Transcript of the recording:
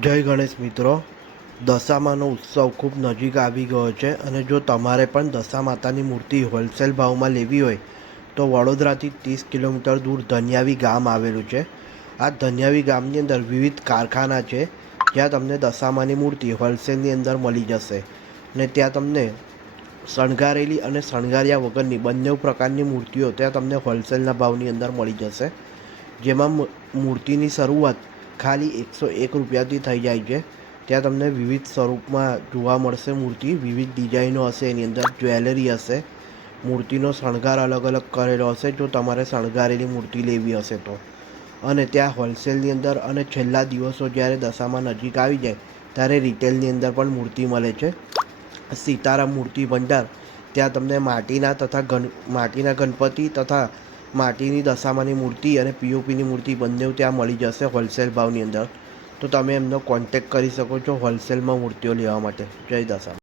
જય ગણેશ મિત્રો, દશામાનો ઉત્સવ ખૂબ નજીક આવી ગયો છે અને જો તમારે પણ દશા માતાની મૂર્તિ હોલસેલ ભાવમાં લેવી હોય તો વડોદરાથી 30 કિલોમીટર દૂર ધન્યાવી ગામ આવેલું છે. આ ધન્યાવી ગામની અંદર વિવિધ કારખાના છે જ્યાં તમને દશામાની મૂર્તિ હોલસેલની અંદર મળી જશે ને ત્યાં તમને શણગારેલી અને શણગાર્યા વગરની બંને પ્રકારની મૂર્તિઓ ત્યાં તમને હોલસેલના ભાવની અંદર મળી જશે. જેમાં મૂર્તિની શરૂઆત ખાલી 101 રૂપિયાથી થઈ જાય છે. ત્યાં તમને વિવિધ સ્વરૂપમાં જોવા મળશે મૂર્તિ, વિવિધ ડિઝાઇનો હશે, એની અંદર જ્વેલરી હશે, મૂર્તિનો શણગાર અલગ અલગ કરેલો હશે જો તમારે શણગારેલી મૂર્તિ લેવી હશે તો. અને ત્યાં હોલસેલની અંદર અને છેલ્લા દિવસો જ્યારે દશામાં નજીક આવી જાય ત્યારે રિટેલની અંદર પણ મૂર્તિ મળે છે. સીતારામ મૂર્તિ ભંડાર, ત્યાં તમને માટીના ગણપતિ તથા માટીની દશામાની મૂર્તિ અને પીઓપીની મૂર્તિ બંને ત્યાં મળી જશે હોલસેલ ભાવની અંદર. તો તમે એમનો કોન્ટેક કરી શકો છો હોલસેલમાં મૂર્તિઓ લેવા માટે. જય દશા.